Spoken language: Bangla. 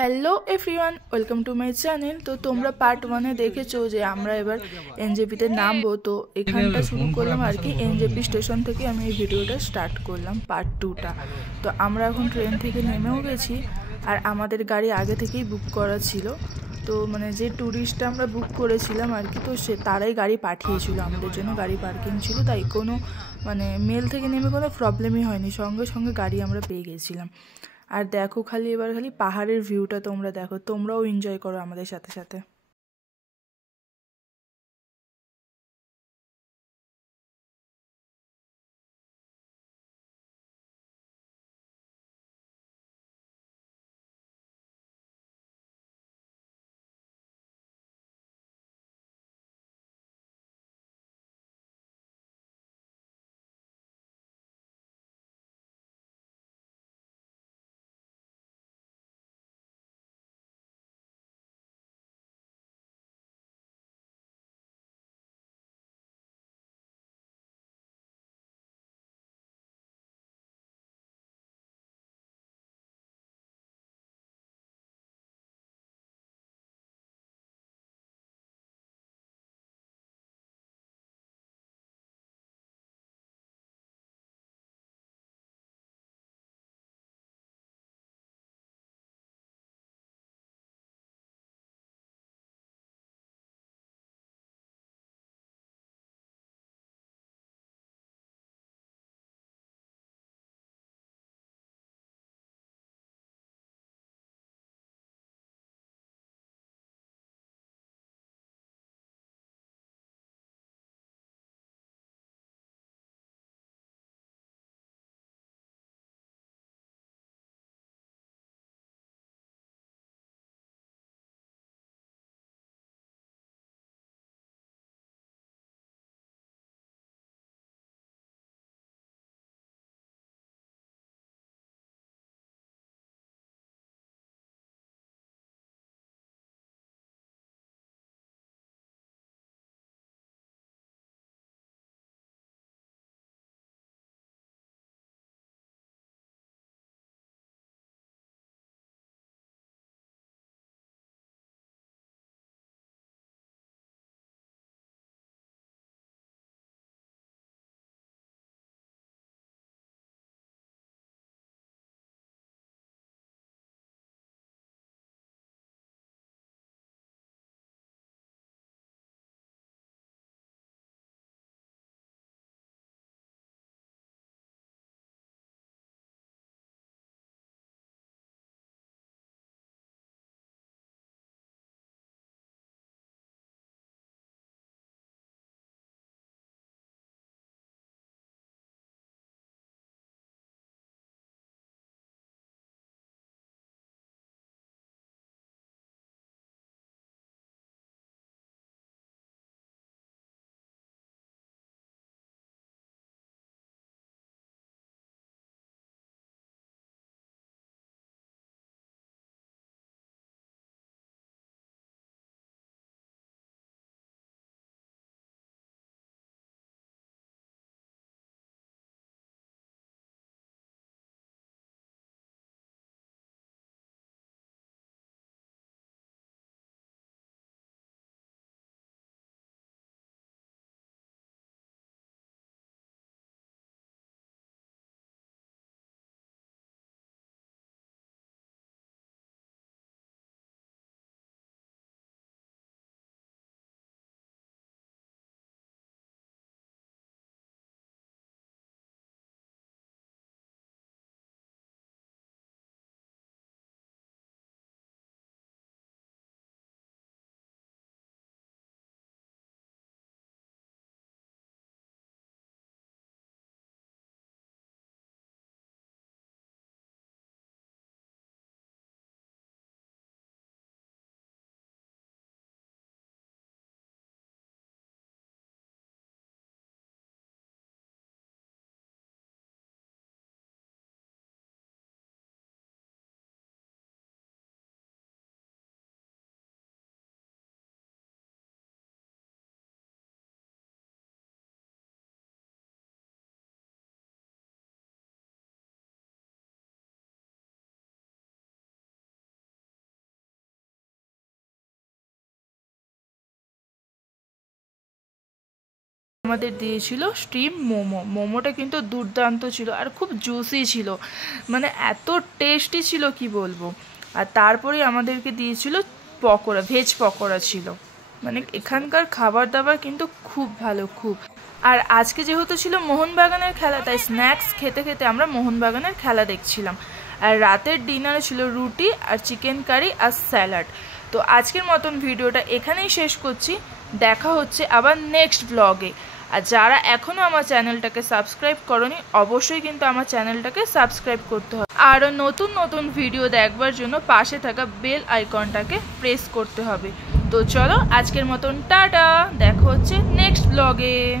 Hello everyone, welcome to my channel. তো তোমরা পার্ট 1-এ দেখেছো যে আমরা এবার এনজেপিতে নামবো। তো এখানটা শুরু করলাম আর কি, এনজেপি স্টেশন থেকে আমি এই ভিডিওটা স্টার্ট করলাম পার্ট 2টা। তো আমরা এখন ট্রেন থেকে নেমেও গেছি, আর আমাদের গাড়ি আগে থেকেই বুক করা ছিল। তো মানে যে ট্যুরিস্টটা আমরা বুক করেছিলাম আর কি, তো সে তারাই গাড়ি পাঠিয়েছিল আমাদের জন্য, গাড়ি পার্কিং ছিল, তাই কোনো মানে মেল থেকে নেমে কোনো প্রবলেমই হয়নি, সঙ্গে সঙ্গে গাড়ি আমরা পেয়ে গেছিলাম। আর দেখো খালি এবার খালি পাহাড়ের ভিউটা তোমরা দেখো, তোমরাও এনজয় করো আমাদের সাথে সাথে। আমাদের দিয়েছিল স্টিম মোমো। মোমোটা কিন্তু দুর্দান্ত ছিল আর খুব জুসি ছিল, মানে এত টেস্টি ছিল কি বলবো। আর তারপরে আমাদেরকে দিয়েছিল পকোড়া, ভেজ পকোড়া ছিল। মানে এখানকার খাবার দাবার কিন্তু খুব ভালো, খুব। আর আজকে যেহেতু ছিল মোহনবাগানের খেলা, তাই স্ন্যাক্স খেতে খেতে আমরা মোহনবাগানের খেলা দেখছিলাম। আর রাতের ডিনারে ছিল রুটি আর চিকেন কারি আর স্যালাড। তো আজকের মতন ভিডিওটা এখানেই শেষ করছি, দেখা হচ্ছে আবার নেক্সট ব্লগে। আর যারা এখনও আমার চ্যানেলটাকে সাবস্ক্রাইব করনি, অবশ্যই কিন্তু আমার চ্যানেলটাকে সাবস্ক্রাইব করতে হবে। আরও নতুন নতুন ভিডিও দেখবার জন্য পাশে থাকা বেল আইকনটাকে প্রেস করতে হবে। তো চলো আজকের মতন টাটা, দেখা হচ্ছে নেক্সট ব্লগে।